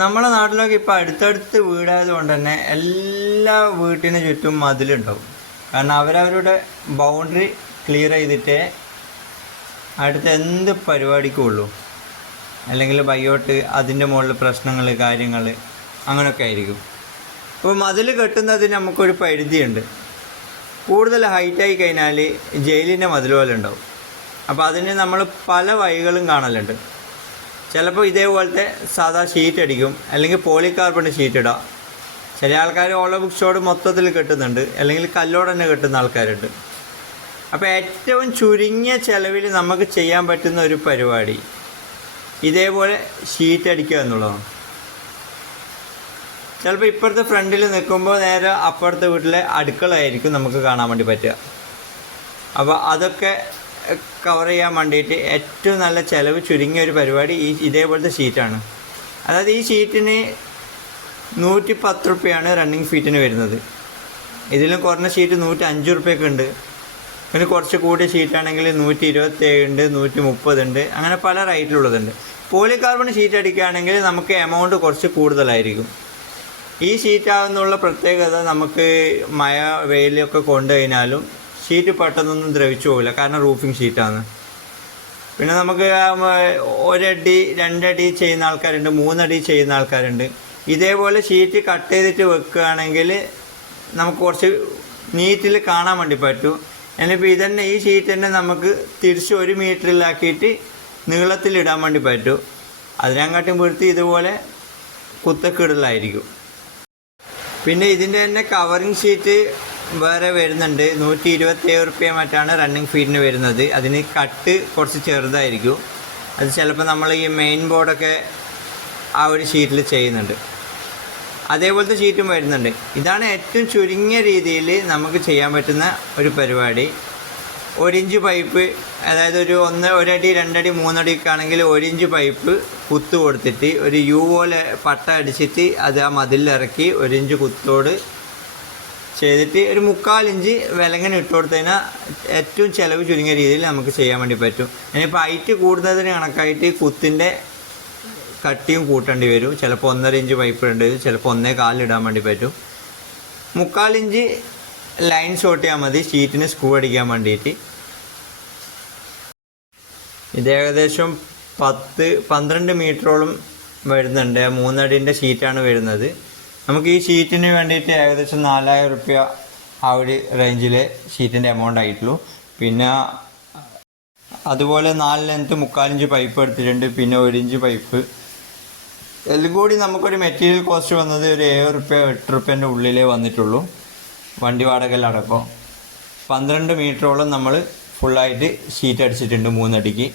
നമ്മളെ നാട്ടിലൊക്കെ ഇപ്പോൾ അടുത്തടുത്ത് വീടായത് കൊണ്ട് തന്നെ എല്ലാ വീട്ടിന് ചുറ്റും മതിലുണ്ടാവും. കാരണം അവരവരുടെ ബൗണ്ടറി ക്ലിയർ ചെയ്തിട്ടേ അടുത്ത എന്ത് പരിപാടിക്കും ഉള്ളൂ അല്ലെങ്കിൽ ബയ്യോട്ട് അതിന്റെ മുകളിൽ പ്രശ്നങ്ങൾ കാര്യങ്ങൾ അങ്ങനെയൊക്കെ ആയിരിക്കും. അപ്പോൾ മതിൽ കെട്ടുന്നതിന് നമുക്കൊരു പരിധിയുണ്ട്. കൂടുതൽ ഹൈറ്റായി കഴിഞ്ഞാൽ ജയിലിന്റെ മതിൽ പോലെ ഉണ്ടാവും. അപ്പോൾ അതിന് നമ്മൾ പല വഴികളും കാണലുണ്ട്. ചിലപ്പോൾ ഇതേപോലത്തെ സാധാ ഷീറ്റ് അടിക്കും. അല്ലെങ്കിൽ പോളികാർബൺ ഷീറ്റ് ഇടാം. ചില ആൾക്കാർ ഓളോ ബുക്സോട് മൊത്തത്തിൽ കെട്ടുന്നുണ്ട്. അല്ലെങ്കിൽ കല്ലോട് തന്നെ കെട്ടുന്ന ആൾക്കാരുണ്ട്. അപ്പോൾ ഏറ്റവും ചുരുങ്ങിയ ചിലവിൽ നമുക്ക് ചെയ്യാൻ പറ്റുന്ന ഒരു പരിപാടി. ഇതേപോലെ ഷീറ്റ് അടിക്കുക എന്നുള്ളതാണ്. ചിലപ്പോൾ ഇപ്പുറത്തെ ഫ്രണ്ടിൽ നിൽക്കുമ്പോൾ നേരെ അപ്പുറത്തെ വീട്ടിലെ അടുക്കളയായിരിക്കും നമുക്ക് കാണാൻ വേണ്ടി പറ്റുക. അപ്പോൾ അതൊക്കെ കവർ ചെയ്യാൻ വേണ്ടിയിട്ട് ഏറ്റവും നല്ല ചിലവ് ചുരുങ്ങിയ ഒരു പരിപാടി ഈ ഇതേപോലത്തെ ഷീറ്റാണ് അതായത് ഈ ഷീറ്റിന് നൂറ്റി പത്ത് റുപ്യയാണ് റണ്ണിങ് ഫീറ്റിന് വരുന്നത്. ഇതിലും കുറഞ്ഞ ഷീറ്റ് നൂറ്റി അഞ്ച് റുപ്യൊക്കെ ഉണ്ട്. പിന്നെ കുറച്ച് കൂടിയ ഷീറ്റാണെങ്കിൽ നൂറ്റി ഇരുപത്തേഴ് ഉണ്ട് നൂറ്റി മുപ്പത് ഉണ്ട് അങ്ങനെ പല റേറ്റിലുള്ളതുണ്ട്. പോളികാർബൺ ഷീറ്റ് അടിക്കുകയാണെങ്കിൽ നമുക്ക് എമൗണ്ട് കുറച്ച് കൂടുതലായിരിക്കും. ഈ ഷീറ്റാകുന്നുള്ള പ്രത്യേകത നമുക്ക് മഴ വെയിലൊക്കെ കൊണ്ടു കഴിഞ്ഞാലും ഷീറ്റ് പെട്ടെന്നൊന്നും ദ്രവിച്ചു പോകില്ല കാരണം റൂഫിംഗ് ഷീറ്റാണ് പിന്നെ നമുക്ക് ഒരടി രണ്ടടി ചെയ്യുന്ന ആൾക്കാരുണ്ട് മൂന്നടി ചെയ്യുന്ന ആൾക്കാരുണ്ട്. ഇതേപോലെ ഷീറ്റ് കട്ട് ചെയ്തിട്ട് വെക്കുകയാണെങ്കിൽ നമുക്ക് കുറച്ച് നീറ്റിൽ കാണാൻ വേണ്ടി പറ്റും. എന്നിപ്പോൾ ഇതന്നെ ഈ ഷീറ്റ് തന്നെ നമുക്ക് തിരിച്ച് ഒരു മീറ്ററിലാക്കിയിട്ട് നീളത്തിലിടാൻ വേണ്ടി പറ്റും. അതിനങ്ങാട്ടും വീഴ്ത്തി ഇതുപോലെ കുത്തക്കിടലായിരിക്കും. പിന്നെ ഇതിന്റെ തന്നെ കവറിങ് ഷീറ്റ് വേറെ വരുന്നുണ്ട്. നൂറ്റി ഇരുപത്തി ഏഴ് റുപ്യ മറ്റാണ് റണ്ണിങ് ഫീഡിന് വരുന്നത്. അതിന് കട്ട് കുറച്ച് ചെറുതായിരിക്കും. അത് ചിലപ്പോൾ നമ്മൾ ഈ മെയിൻ ബോർഡൊക്കെ ആ ഒരു ഷീറ്റിൽ ചെയ്യുന്നുണ്ട്. അതേപോലത്തെ ഷീറ്റും വരുന്നുണ്ട്. ഇതാണ് ഏറ്റവും ചുരുങ്ങിയ രീതിയിൽ നമുക്ക് ചെയ്യാൻ പറ്റുന്ന ഒരു പരിപാടി. ഒരിഞ്ച് പൈപ്പ് അതായത് ഒരു ഒന്ന് ഒരടി രണ്ടടി മൂന്നടി ഒക്കെ ആണെങ്കിൽ ഒരിഞ്ച് പൈപ്പ് കുത്തു കൊടുത്തിട്ട് ഒരു യു പോലെ പട്ട അടിച്ചിട്ട് അത് ആ മതിലിറക്കി ഒരിഞ്ച് കുത്തോട് ചെയ്തിട്ട് ഒരു മുക്കാൽ ഇഞ്ച് വിലങ്ങനെ ഇട്ട് കൊടുത്തു ഏറ്റവും ചിലവ് ചുരുങ്ങിയ രീതിയിൽ നമുക്ക് ചെയ്യാൻ വേണ്ടി പറ്റും. ഇനിയിപ്പോൾ ഹൈറ്റ് കൂടുന്നതിന് കണക്കായിട്ട് കുത്തിന്റെ കട്ടിയും കൂട്ടേണ്ടി വരും. ചിലപ്പോൾ ഒന്നര ഇഞ്ച് പൈപ്പ് ഇടേണ്ടി വരും. ചിലപ്പോൾ ഒന്നേ കാലിടാൻ വേണ്ടി പറ്റും. മുക്കാൽ ഇഞ്ച് ലൈൻ ഷോട്ട് ചെയ്യാൽ മതി. ഷീറ്റിന് സ്ക്രൂ അടിക്കാൻ വേണ്ടിയിട്ട്. ഇത് ഏകദേശം പത്ത് പന്ത്രണ്ട് മീറ്ററോളം വരുന്നുണ്ട്. മൂന്നടിന്റെ ഷീറ്റാണ് വരുന്നത്. നമുക്ക് ഈ ഷീറ്റിന് വേണ്ടിയിട്ട് ഏകദേശം നാലായിരം റുപ്യ ആ ഒരു റേഞ്ചിൽ ഷീറ്റിന്റെ എമൗണ്ട് ആയിട്ടുള്ളൂ. പിന്നെ അതുപോലെ നാല് ലെങ്ത്ത് മുക്കാലിഞ്ച് പൈപ്പ് എടുത്തിട്ടുണ്ട്. പിന്നെ ഒരു ഇഞ്ച് പൈപ്പ് എല്ലാം കൂടി നമുക്കൊരു മെറ്റീരിയൽ കോസ്റ്റ് വന്നത് ഒരു ഏഴ് റുപ്യ എട്ട് റുപ്യന്റെ ഉള്ളിലേ വന്നിട്ടുള്ളൂ. വണ്ടി വാടകയിലടക്കം. പന്ത്രണ്ട് മീറ്ററോളം നമ്മൾ ഫുള്ളായിട്ട് ഷീറ്റ് അടിച്ചിട്ടുണ്ട് മൂന്നടിക്ക്.